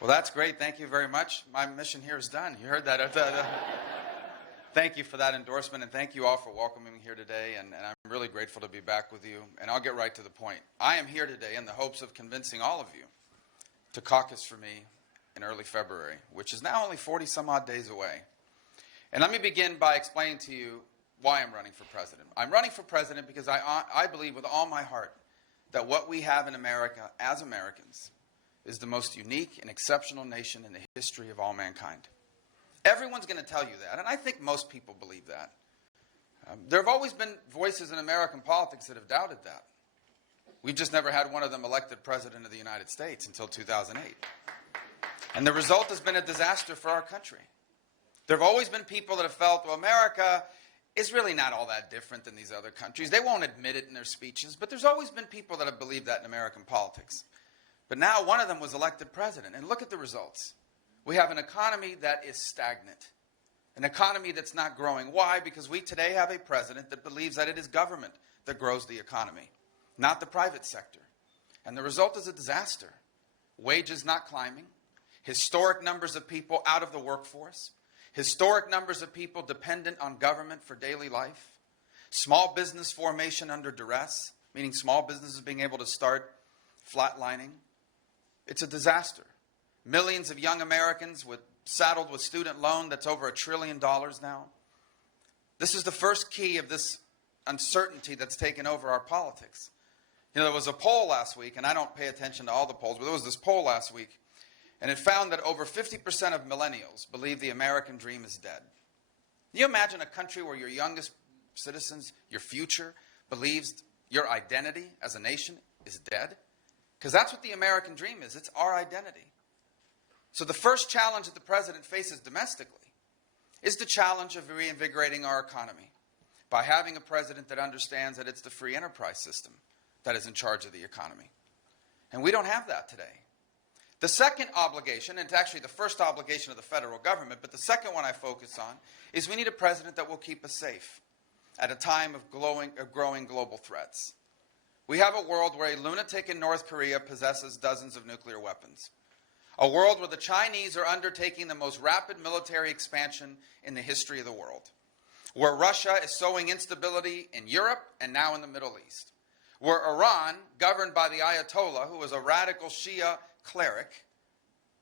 Well, that's great. Thank you very much. My mission here is done. You heard that. Thank you for that endorsement, and thank you all for welcoming me here today, and I'm really grateful to be back with you, and I'll get right to the point. I am here today in the hopes of convincing all of you to caucus for me in early February, which is now only 40-some-odd days away. And let me begin by explaining to you why I'm running for president. I'm running for president because I believe with all my heart that what we have in America as Americans is the most unique and exceptional nation in the history of all mankind. Everyone's going to tell you that, and I think most people believe that. There have always been voices in American politics that have doubted that. We've just never had one of them elected president of the United States until 2008. And the result has been a disaster for our country. There have always been people that have felt, well, America is really not all that different than these other countries. They won't admit it in their speeches, but there's always been people that have believed that in American politics. But now one of them was elected president, and look at the results. We have an economy that is stagnant, an economy that's not growing. Why? Because we today have a president that believes that it is government that grows the economy, not the private sector. And the result is a disaster. Wages not climbing, historic numbers of people out of the workforce, historic numbers of people dependent on government for daily life, small business formation under duress, meaning small businesses being able to start flatlining. It's a disaster. Millions of young Americans saddled with student loan that's over $1 trillion now. This is the first key of this uncertainty that's taken over our politics. You know, there was a poll last week, and I don't pay attention to all the polls, but there was this poll last week, and it found that over 50% of millennials believe the American dream is dead. Can you imagine a country where your youngest citizens, your future, believes your identity as a nation is dead? Because that's what the American dream is. It's our identity. So the first challenge that the president faces domestically is the challenge of reinvigorating our economy by having a president that understands that it's the free enterprise system that is in charge of the economy. And we don't have that today. The second obligation, and it's actually the first obligation of the federal government, but the second one I focus on, is we need a president that will keep us safe at a time of growing global threats. We have a world where a lunatic in North Korea possesses dozens of nuclear weapons. A world where the Chinese are undertaking the most rapid military expansion in the history of the world. Where Russia is sowing instability in Europe and now in the Middle East. Where Iran, governed by the Ayatollah, who is a radical Shia cleric,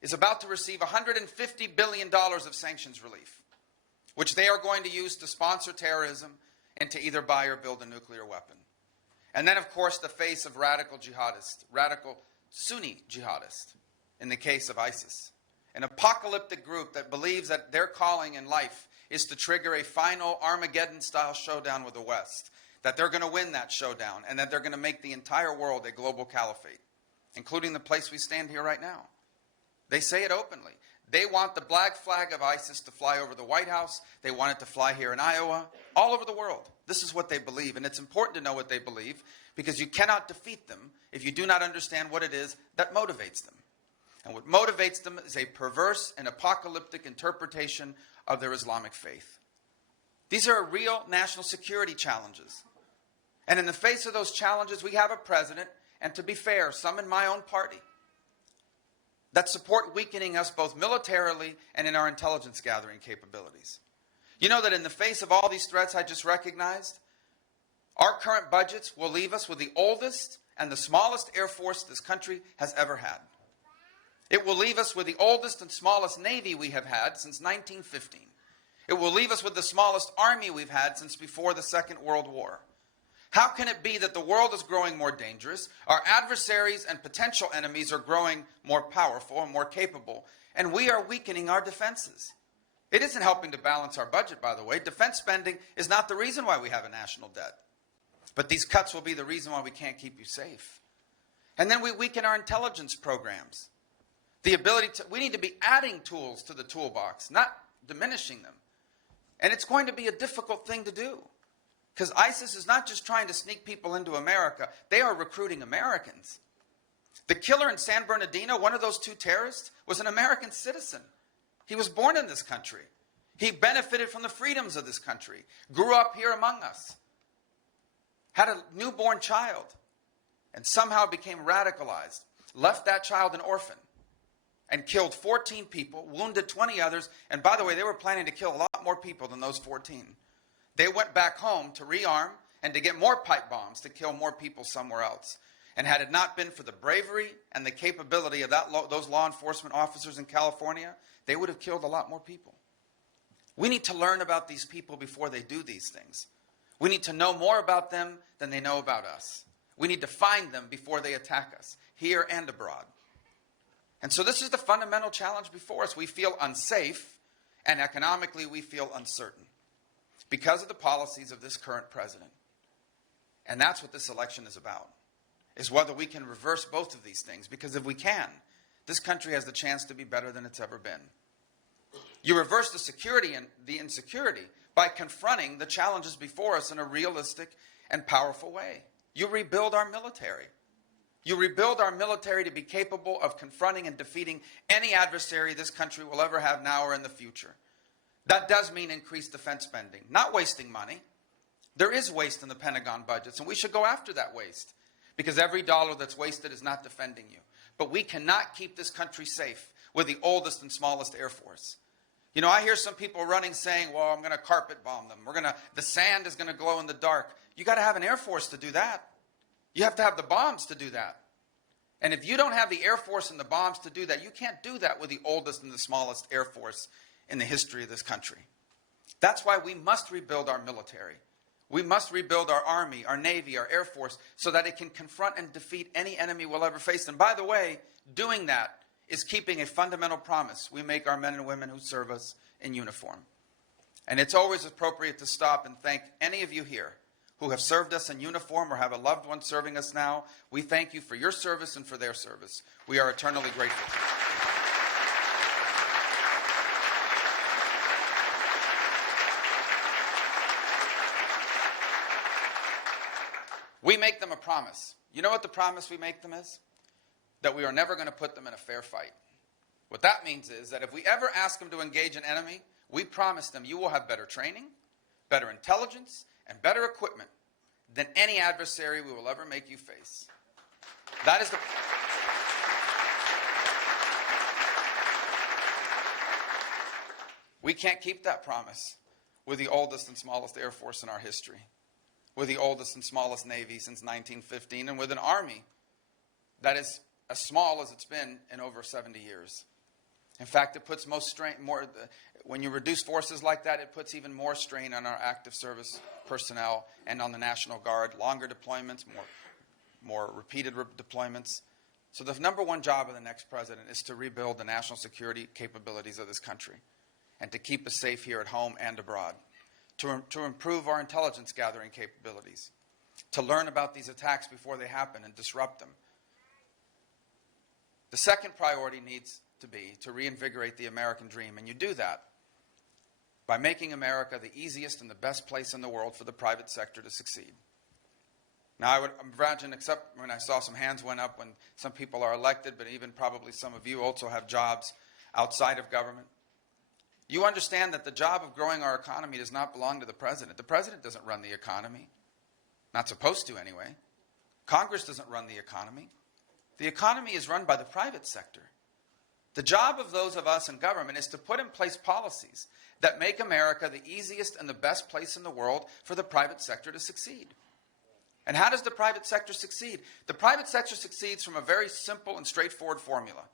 is about to receive $150 billion of sanctions relief, which they are going to use to sponsor terrorism and to either buy or build a nuclear weapon. And then, of course, the face of radical jihadists, radical Sunni jihadists, in the case of ISIS. An apocalyptic group that believes that their calling in life is to trigger a final Armageddon-style showdown with the West, that they're going to win that showdown, and that they're going to make the entire world a global caliphate, including the place we stand here right now. They say it openly. They want the black flag of ISIS to fly over the White House. They want it to fly here in Iowa, all over the world. This is what they believe, and it's important to know what they believe because you cannot defeat them if you do not understand what it is that motivates them. And what motivates them is a perverse and apocalyptic interpretation of their Islamic faith. These are real national security challenges. And in the face of those challenges, we have a president, and to be fair, some in my own party, that support weakening us both militarily and in our intelligence gathering capabilities. You know that in the face of all these threats I just recognized, our current budgets will leave us with the oldest and the smallest Air Force this country has ever had. It will leave us with the oldest and smallest Navy we have had since 1915. It will leave us with the smallest Army we've had since before the Second World War. How can it be that the world is growing more dangerous, our adversaries and potential enemies are growing more powerful and more capable, and we are weakening our defenses? It isn't helping to balance our budget, by the way. Defense spending is not the reason why we have a national debt. But these cuts will be the reason why we can't keep you safe. And then we weaken our intelligence programs. We need to be adding tools to the toolbox, not diminishing them. And it's going to be a difficult thing to do. Because ISIS is not just trying to sneak people into America. They are recruiting Americans. The killer in San Bernardino, one of those two terrorists, was an American citizen. He was born in this country. He benefited from the freedoms of this country. Grew up here among us. Had a newborn child. And somehow became radicalized. Left that child an orphan. and killed 14 people, wounded 20 others, and by the way, they were planning to kill a lot more people than those 14. They went back home to rearm and to get more pipe bombs to kill more people somewhere else. And had it not been for the bravery and the capability of those law enforcement officers in California, they would have killed a lot more people. We need to learn about these people before they do these things. We need to know more about them than they know about us. We need to find them before they attack us, here and abroad. And so this is the fundamental challenge before us. We feel unsafe, and economically we feel uncertain because of the policies of this current president. And that's what this election is about, is whether we can reverse both of these things. Because if we can, this country has the chance to be better than it's ever been. You reverse the security and the insecurity by confronting the challenges before us in a realistic and powerful way. You rebuild our military. You rebuild our military to be capable of confronting and defeating any adversary this country will ever have now or in the future. That does mean increased defense spending, not wasting money. There is waste in the Pentagon budgets, and we should go after that waste, because every dollar that's wasted is not defending you. But we cannot keep this country safe with the oldest and smallest Air Force. You know, I hear some people running saying, well, I'm going to carpet bomb them. The sand is going to glow in the dark. You got to have an Air Force to do that. You have to have the bombs to do that. And if you don't have the Air Force and the bombs to do that, you can't do that with the oldest and the smallest Air Force in the history of this country. That's why we must rebuild our military. We must rebuild our Army, our Navy, our Air Force, so that it can confront and defeat any enemy we'll ever face. And by the way, doing that is keeping a fundamental promise we make our men and women who serve us in uniform. And it's always appropriate to stop and thank any of you here who have served us in uniform or have a loved one serving us now. We thank you for your service and for their service. We are eternally grateful. We make them a promise. You know what the promise we make them is? That we are never going to put them in a fair fight. What that means is that if we ever ask them to engage an enemy, we promise them you will have better training, better intelligence, and better equipment than any adversary we will ever make you face. That is the... We can't keep that promise with the oldest and smallest Air Force in our history, with the oldest and smallest Navy since 1915, and with an Army that is as small as it's been in over 70 years. In fact, it puts most strain, when you reduce forces like that, it puts even more strain on our active service personnel and on the National Guard, longer deployments, more repeated deployments. So the number one job of the next president is to rebuild the national security capabilities of this country and to keep us safe here at home and abroad, to improve our intelligence gathering capabilities, to learn about these attacks before they happen and disrupt them. The second priority needs to be to reinvigorate the American dream, and you do that by making America the easiest and the best place in the world for the private sector to succeed. Now, I would imagine, except when I saw some hands went up when some people are elected, but even probably some of you also have jobs outside of government, you understand that the job of growing our economy does not belong to the president. The president doesn't run the economy. Not supposed to, anyway. Congress doesn't run the economy. The economy is run by the private sector. The job of those of us in government is to put in place policies that make America the easiest and the best place in the world for the private sector to succeed. And how does the private sector succeed? The private sector succeeds from a very simple and straightforward formula.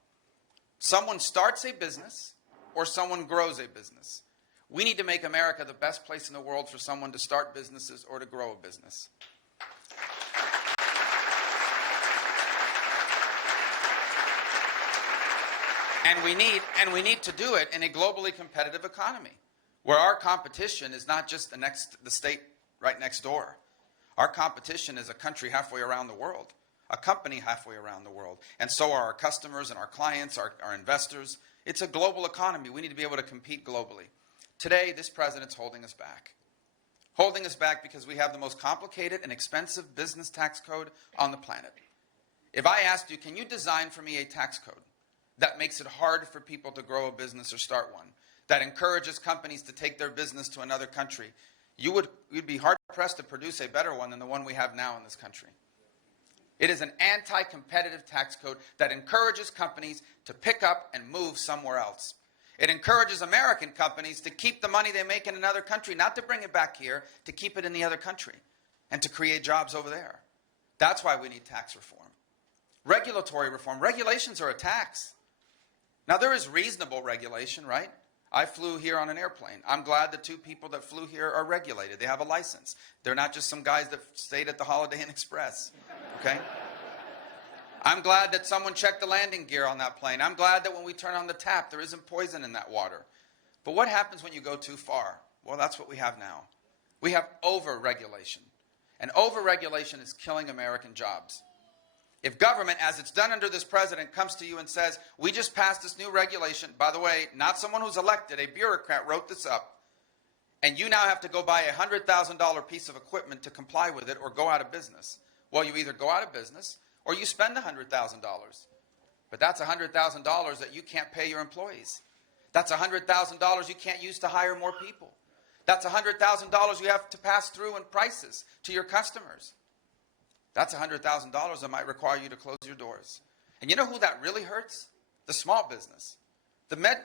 Someone starts a business or someone grows a business. We need to make America the best place in the world for someone to start businesses or to grow a business. And we need to do it in a globally competitive economy where our competition is not just the state right next door. Our competition is a country halfway around the world, a company halfway around the world. And so are our customers and our clients, our investors. It's a global economy. We need to be able to compete globally. Today, this president's holding us back. Holding us back because we have the most complicated and expensive business tax code on the planet. If I asked you, can you design for me a tax code that makes it hard for people to grow a business or start one, that encourages companies to take their business to another country, you'd be hard-pressed to produce a better one than the one we have now in this country. It is an anti-competitive tax code that encourages companies to pick up and move somewhere else. It encourages American companies to keep the money they make in another country, not to bring it back here, to keep it in the other country and to create jobs over there. That's why we need tax reform. Regulatory reform. Regulations are a tax. Now, there is reasonable regulation, right? I flew here on an airplane. I'm glad the 2 people that flew here are regulated. They have a license. They're not just some guys that stayed at the Holiday Inn Express, okay? I'm glad that someone checked the landing gear on that plane. I'm glad that when we turn on the tap, there isn't poison in that water. But what happens when you go too far? Well, that's what we have now. We have over-regulation. And over-regulation is killing American jobs. If government, as it's done under this president, comes to you and says, we just passed this new regulation, by the way, not someone who's elected, a bureaucrat wrote this up, and you now have to go buy a $100,000 piece of equipment to comply with it or go out of business. Well, you either go out of business or you spend $100,000. But that's $100,000 that you can't pay your employees. That's $100,000 you can't use to hire more people. That's $100,000 you have to pass through in prices to your customers. That's $100,000 that might require you to close your doors. And you know who that really hurts? The small business. The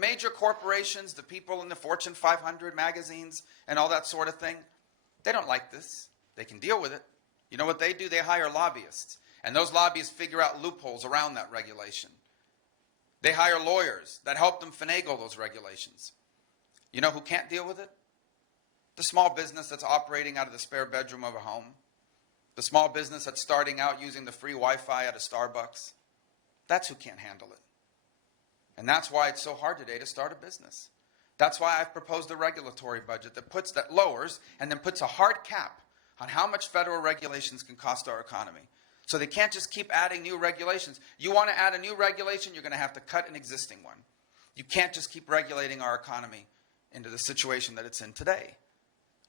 major corporations, the people in the Fortune 500 magazines and all that sort of thing, they don't like this. They can deal with it. You know what they do? They hire lobbyists. And those lobbyists figure out loopholes around that regulation. They hire lawyers that help them finagle those regulations. You know who can't deal with it? The small business that's operating out of the spare bedroom of a home. The small business that's starting out using the free Wi-Fi at a Starbucks. That's who can't handle it. And that's why it's so hard today to start a business. That's why I've proposed a regulatory budget that lowers and then puts a hard cap on how much federal regulations can cost our economy. So they can't just keep adding new regulations. You want to add a new regulation, you're going to have to cut an existing one. You can't just keep regulating our economy into the situation that it's in today.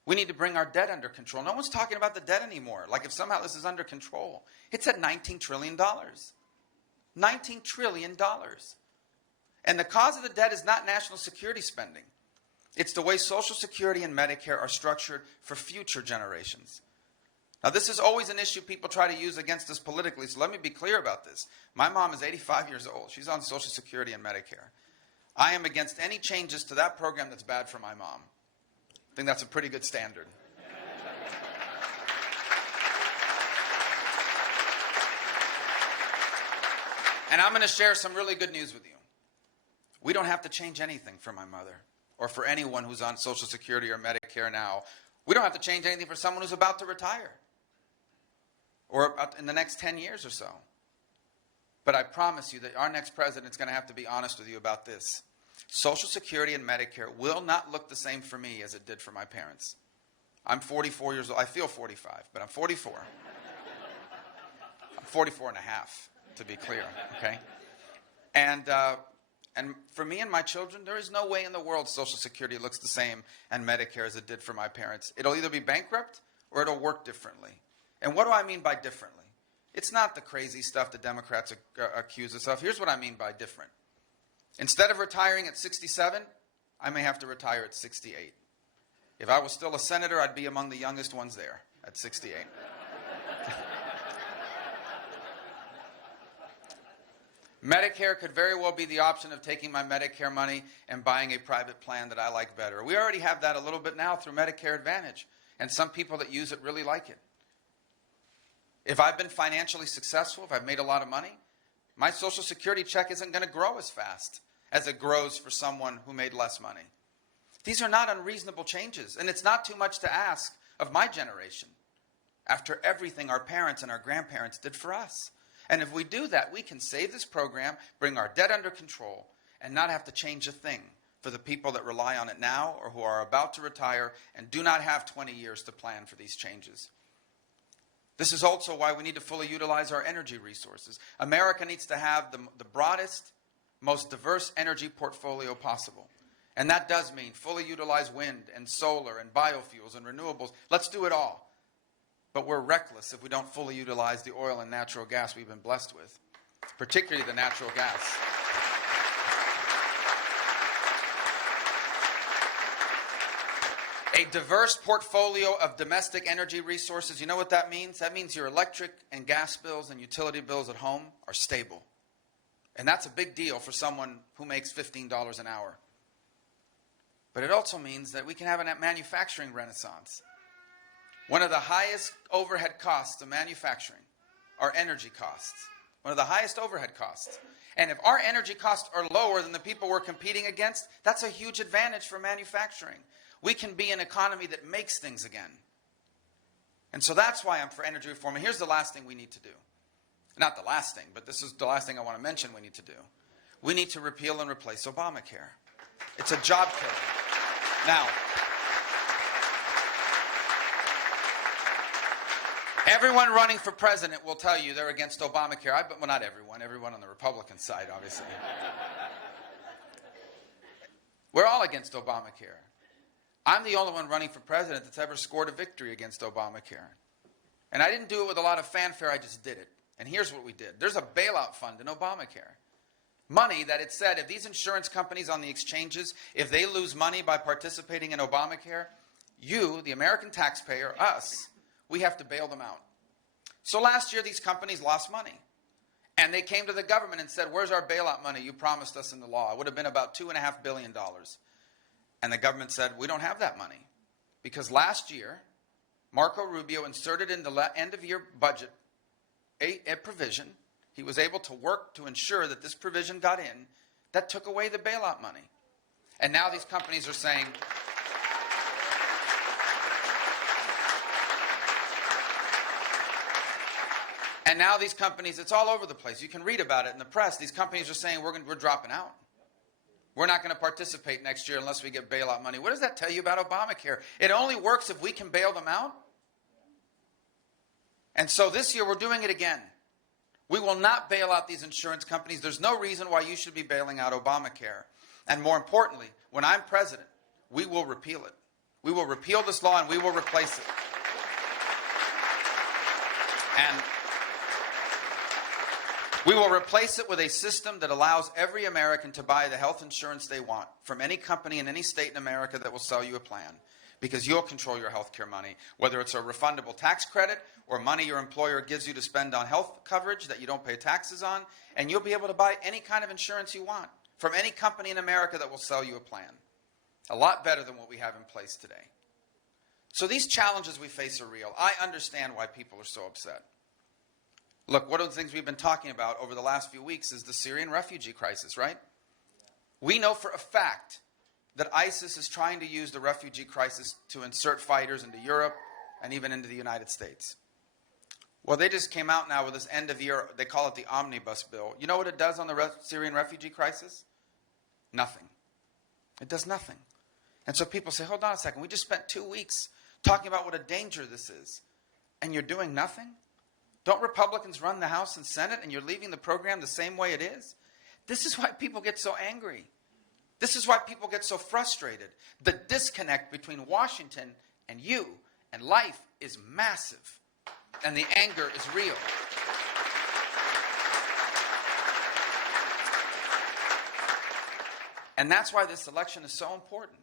We need to bring our debt under control. No one's talking about the debt anymore. Like if somehow this is under control. It's at $19 trillion. $19 trillion. And the cause of the debt is not national security spending. It's the way Social Security and Medicare are structured for future generations. Now, this is always an issue people try to use against us politically, so let me be clear about this. My mom is 85 years old. She's on Social Security and Medicare. I am against any changes to that program that's bad for my mom. I think that's a pretty good standard. And I'm going to share some really good news with you. We don't have to change anything for my mother or for anyone who's on Social Security or Medicare now. We don't have to change anything for someone who's about to retire or in the next 10 years or so. But I promise you that our next president is going to have to be honest with you about this. Social Security and Medicare will not look the same for me as it did for my parents. I'm 44 years old. I feel 45, but I'm 44. I'm 44 and a half, to be clear, okay? And for me and my children, there is no way in the world Social Security looks the same and Medicare as it did for my parents. It'll either be bankrupt or it'll work differently. And what do I mean by differently? It's not the crazy stuff the Democrats accuse us of. Here's what I mean by different. Instead of retiring at 67, I may have to retire at 68. If I was still a senator, I'd be among the youngest ones there at 68. Medicare could very well be the option of taking my Medicare money and buying a private plan that I like better. We already have that a little bit now through Medicare Advantage, and some people that use it really like it. If I've been financially successful, if I've made a lot of money, my Social Security check isn't going to grow as fast as it grows for someone who made less money. These are not unreasonable changes, and it's not too much to ask of my generation after everything our parents and our grandparents did for us. And if we do that, we can save this program, bring our debt under control, and not have to change a thing for the people that rely on it now or who are about to retire and do not have 20 years to plan for these changes. This is also why we need to fully utilize our energy resources. America needs to have the broadest, most diverse energy portfolio possible. And that does mean fully utilize wind and solar and biofuels and renewables. Let's do it all. But we're reckless if we don't fully utilize the oil and natural gas we've been blessed with, particularly the natural gas. A diverse portfolio of domestic energy resources. You know what that means? That means your electric and gas bills and utility bills at home are stable. And that's a big deal for someone who makes $15 an hour. But it also means that we can have a manufacturing renaissance. One of the highest overhead costs of manufacturing are energy costs. One of the highest overhead costs. And if our energy costs are lower than the people we're competing against, that's a huge advantage for manufacturing. We can be an economy that makes things again. And so that's why I'm for energy reform. And here's the last thing we need to do. Not the last thing, but this is the last thing I want to mention we need to do. We need to repeal and replace Obamacare. It's a job killer. Now, everyone running for president will tell you they're against Obamacare. Well, not everyone. Everyone on the Republican side, obviously. We're all against Obamacare. I'm the only one running for president that's ever scored a victory against Obamacare. And I didn't do it with a lot of fanfare. I just did it. And here's what we did. There's a bailout fund in Obamacare. Money that it said if these insurance companies on the exchanges, if they lose money by participating in Obamacare, you, the American taxpayer, us, we have to bail them out. So last year these companies lost money. And they came to the government and said, where's our bailout money you promised us in the law? It would have been about $2.5 billion. And the government said, we don't have that money. Because last year, Marco Rubio inserted in the end-of-year budget a provision. He was able to work to ensure that this provision got in that took away the bailout money. And now these companies are saying, it's all over the place. You can read about it in the press. These companies are saying, we're dropping out. We're not going to participate next year unless we get bailout money. What does that tell you about Obamacare? It only works if we can bail them out. And so this year we're doing it again. We will not bail out these insurance companies. There's no reason why you should be bailing out Obamacare. And more importantly, when I'm president, we will repeal it. We will repeal this law and we will replace it. And we will replace it with a system that allows every American to buy the health insurance they want from any company in any state in America that will sell you a plan, because you'll control your health care money, whether it's a refundable tax credit or money your employer gives you to spend on health coverage that you don't pay taxes on, and you'll be able to buy any kind of insurance you want from any company in America that will sell you a plan. A lot better than what we have in place today. So these challenges we face are real. I understand why people are so upset. Look, one of the things we've been talking about over the last few weeks is the Syrian refugee crisis, right? We know for a fact that ISIS is trying to use the refugee crisis to insert fighters into Europe and even into the United States. Well, they just came out now with this end of year, they call it the omnibus bill. You know what it does on the Syrian refugee crisis? Nothing. It does nothing. And so people say, hold on a second, we just spent 2 weeks talking about what a danger this is, and you're doing nothing? Don't Republicans run the House and Senate and you're leaving the program the same way it is? This is why people get so angry. This is why people get so frustrated. The disconnect between Washington and you and life is massive. And the anger is real. And that's why this election is so important.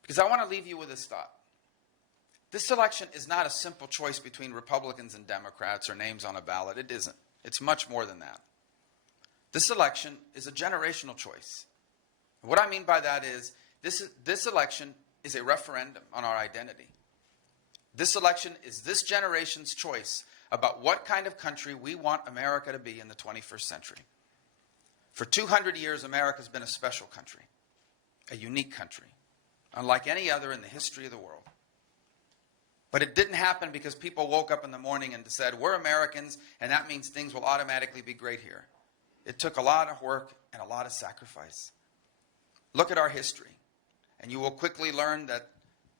Because I want to leave you with this thought. This election is not a simple choice between Republicans and Democrats or names on a ballot. It isn't. It's much more than that. This election is a generational choice. What I mean by that is this election is a referendum on our identity. This election is this generation's choice about what kind of country we want America to be in the 21st century. For 200 years, America's been a special country, a unique country, unlike any other in the history of the world. But it didn't happen because people woke up in the morning and said, we're Americans, and that means things will automatically be great here. It took a lot of work and a lot of sacrifice. Look at our history, and you will quickly learn that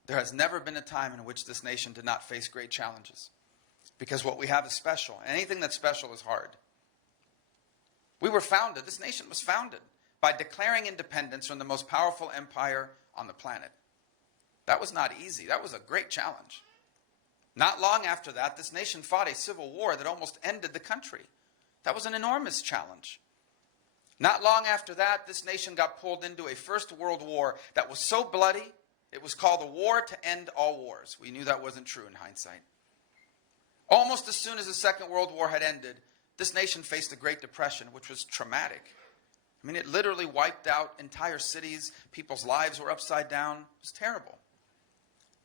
there has never been a time in which this nation did not face great challenges. Because what we have is special. Anything that's special is hard. We were founded, this nation was founded, by declaring independence from the most powerful empire on the planet. That was not easy. That was a great challenge. Not long after that, this nation fought a civil war that almost ended the country. That was an enormous challenge. Not long after that, this nation got pulled into a First World War that was so bloody It was called the War to End All Wars. We knew that wasn't true in hindsight. Almost as soon as the Second World War had ended, this nation faced the Great Depression, which was traumatic. I mean, it literally wiped out entire cities. People's lives were upside down. It was terrible.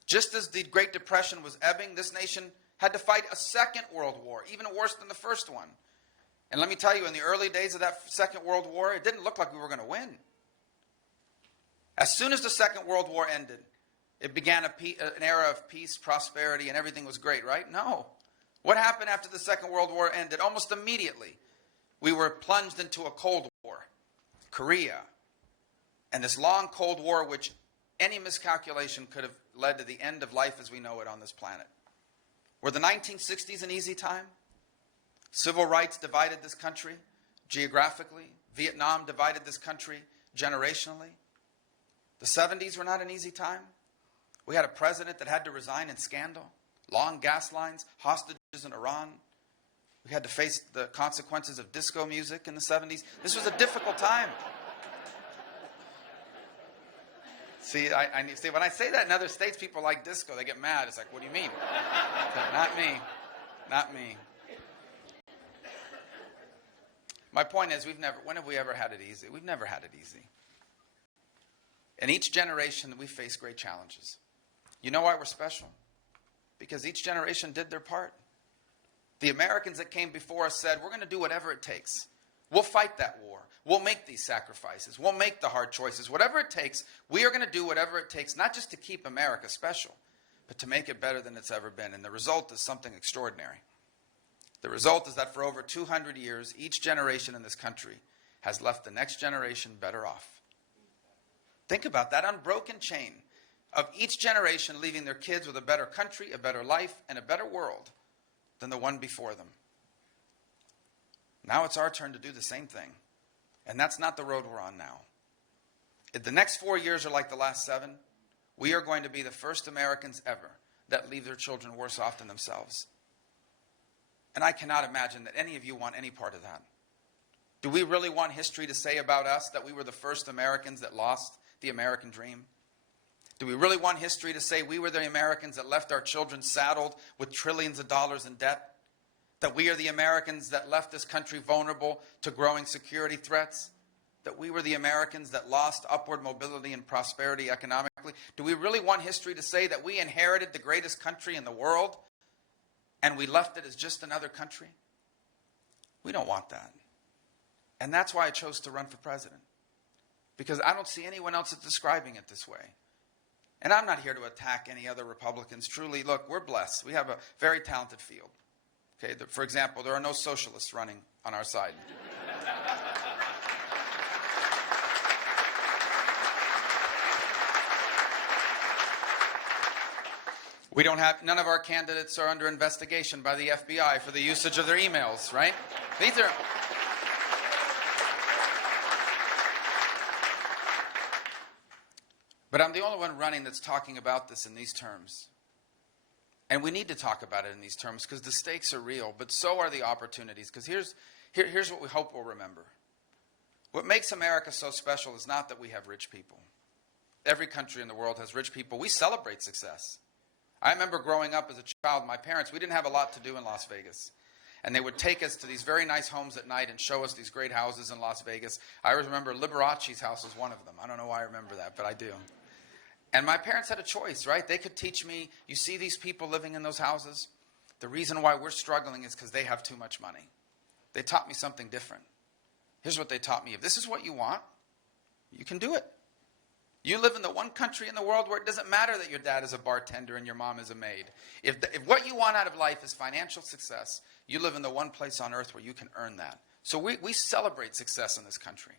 Just as the Great Depression was ebbing, this nation had to fight a Second World War, even worse than the first one. And let me tell you, in the early days of that Second World War, it didn't look like we were going to win. As soon as the Second World War ended, it began an era of peace, prosperity, and everything was great, right? No. What happened after the Second World War ended? Almost immediately, we were plunged into a Cold War. Korea, and this long Cold War, which any miscalculation could have led to the end of life as we know it on this planet. Were the 1960s an easy time? Civil rights divided this country geographically. Vietnam divided this country generationally. The 70s were not an easy time. We had a president that had to resign in scandal, long gas lines, hostages in Iran. We had to face the consequences of disco music in the 70s. This was a difficult time. See, see, when I say that in other states, people like disco. They get mad. It's like, what do you mean? Not me. Not me. My point is, when have we ever had it easy? We've never had it easy. In each generation, we face great challenges. You know why we're special? Because each generation did their part. The Americans that came before us said, we're going to do whatever it takes. We'll fight that war. We'll make these sacrifices. We'll make the hard choices. Whatever it takes, we are going to do whatever it takes, not just to keep America special, but to make it better than it's ever been. And the result is something extraordinary. The result is that for over 200 years, each generation in this country has left the next generation better off. Think about that unbroken chain of each generation leaving their kids with a better country, a better life, and a better world than the one before them. Now it's our turn to do the same thing. And that's not the road we're on now. If the next 4 years are like the last 7, we are going to be the first Americans ever that leave their children worse off than themselves. And I cannot imagine that any of you want any part of that. Do we really want history to say about us that we were the first Americans that lost the American dream? Do we really want history to say we were the Americans that left our children saddled with trillions of dollars in debt? That we are the Americans that left this country vulnerable to growing security threats? That we were the Americans that lost upward mobility and prosperity economically? Do we really want history to say that we inherited the greatest country in the world and we left it as just another country? We don't want that. And that's why I chose to run for president. Because I don't see anyone else that's describing it this way. And I'm not here to attack any other Republicans. Truly, look, we're blessed. We have a very talented field. Okay, for example, there are no socialists running on our side. We don't have, none of our candidates are under investigation by the FBI for the usage of their emails, right? These are... But I'm the only one running that's talking about this in these terms. And we need to talk about it in these terms because the stakes are real, but so are the opportunities. Because here's what we hope we'll remember. What makes America so special is not that we have rich people. Every country in the world has rich people. We celebrate success. I remember growing up as a child, my parents, we didn't have a lot to do in Las Vegas. And they would take us to these very nice homes at night and show us these great houses in Las Vegas. I always remember Liberace's house was one of them. I don't know why I remember that, but I do. And my parents had a choice, right? They could teach me, you see these people living in those houses? The reason why we're struggling is because they have too much money. They taught me something different. Here's what they taught me. If this is what you want, you can do it. You live in the one country in the world where it doesn't matter that your dad is a bartender and your mom is a maid. If what you want out of life is financial success, you live in the one place on earth where you can earn that. So we celebrate success in this country.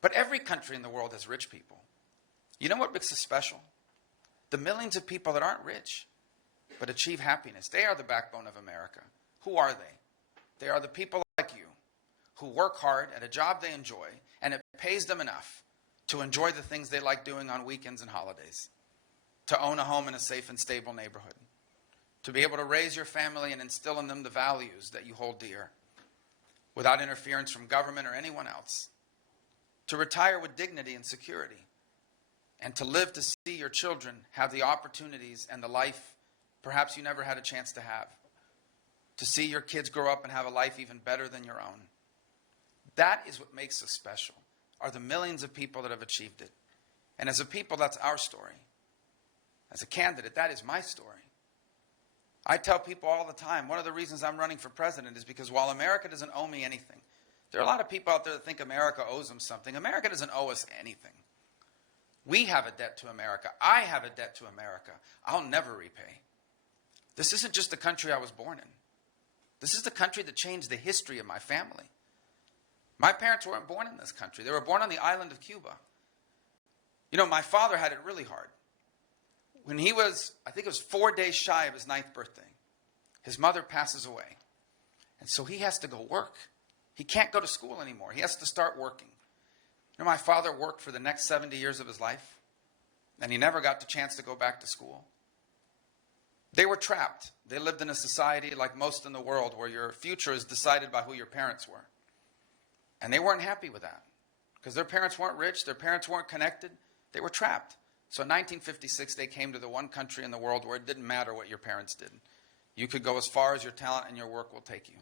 But every country in the world has rich people. You know what makes us special? The millions of people that aren't rich, but achieve happiness. They are the backbone of America. Who are they? They are the people like you who work hard at a job they enjoy, and it pays them enough to enjoy the things they like doing on weekends and holidays, to own a home in a safe and stable neighborhood, to be able to raise your family and instill in them the values that you hold dear, without interference from government or anyone else, to retire with dignity and security, and to live to see your children have the opportunities and the life perhaps you never had a chance to have. To see your kids grow up and have a life even better than your own. That is what makes us special, are the millions of people that have achieved it. And as a people, that's our story. As a candidate, that is my story. I tell people all the time, one of the reasons I'm running for president is because while America doesn't owe me anything, there are a lot of people out there that think America owes them something. America doesn't owe us anything. We have a debt to America. I have a debt to America. I'll never repay. This isn't just the country I was born in. This is the country that changed the history of my family. My parents weren't born in this country. They were born on the island of Cuba. You know, my father had it really hard. When he was, I think it was 4 days shy of his 9th birthday, his mother passes away. And so he has to go work. He can't go to school anymore. He has to start working. You know, my father worked for the next 70 years of his life, and he never got the chance to go back to school. They were trapped. They lived in a society like most in the world where your future is decided by who your parents were. And they weren't happy with that because their parents weren't rich, their parents weren't connected. They were trapped. So in 1956, they came to the one country in the world where it didn't matter what your parents did. You could go as far as your talent and your work will take you.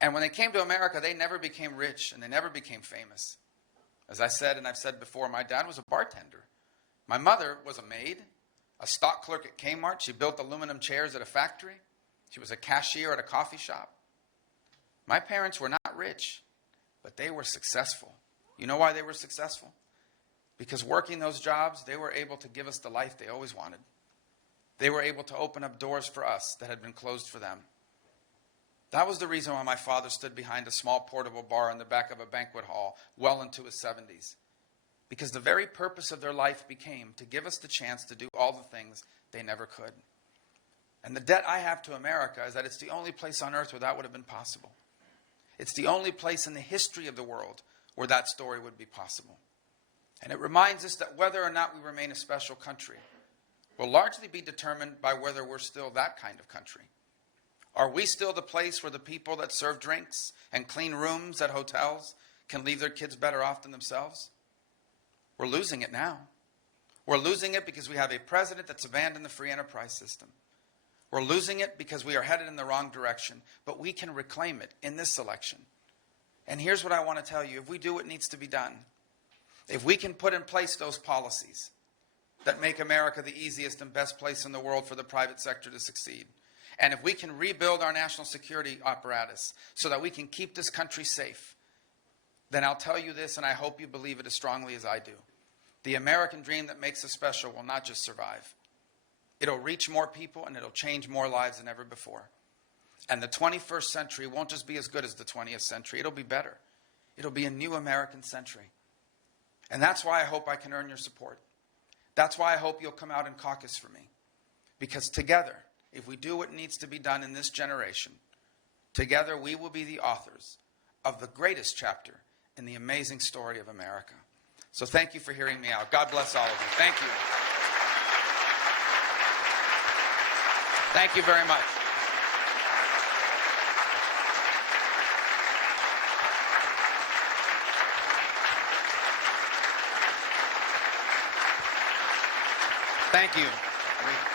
And when they came to America, they never became rich and they never became famous. As I said, and I've said before, my dad was a bartender. My mother was a maid, a stock clerk at Kmart. She built aluminum chairs at a factory. She was a cashier at a coffee shop. My parents were not rich, but they were successful. You know why they were successful? Because working those jobs, they were able to give us the life they always wanted. They were able to open up doors for us that had been closed for them. That was the reason why my father stood behind a small portable bar in the back of a banquet hall well into his 70s. Because the very purpose of their life became to give us the chance to do all the things they never could. And the debt I have to America is that it's the only place on earth where that would have been possible. It's the only place in the history of the world where that story would be possible. And it reminds us that whether or not we remain a special country will largely be determined by whether we're still that kind of country. Are we still the place where the people that serve drinks and clean rooms at hotels can leave their kids better off than themselves? We're losing it now. We're losing it because we have a president that's abandoned the free enterprise system. We're losing it because we are headed in the wrong direction, but we can reclaim it in this election. And here's what I want to tell you. If we do what needs to be done, if we can put in place those policies that make America the easiest and best place in the world for the private sector to succeed, and if we can rebuild our national security apparatus so that we can keep this country safe, then I'll tell you this, and I hope you believe it as strongly as I do. The American dream that makes us special will not just survive. It'll reach more people and it'll change more lives than ever before. And the 21st century won't just be as good as the 20th century. It'll be better. It'll be a new American century. And that's why I hope I can earn your support. That's why I hope you'll come out and caucus for me. Because together, if we do what needs to be done in this generation, together we will be the authors of the greatest chapter in the amazing story of America. So thank you for hearing me out. God bless all of you. Thank you. Thank you very much. Thank you.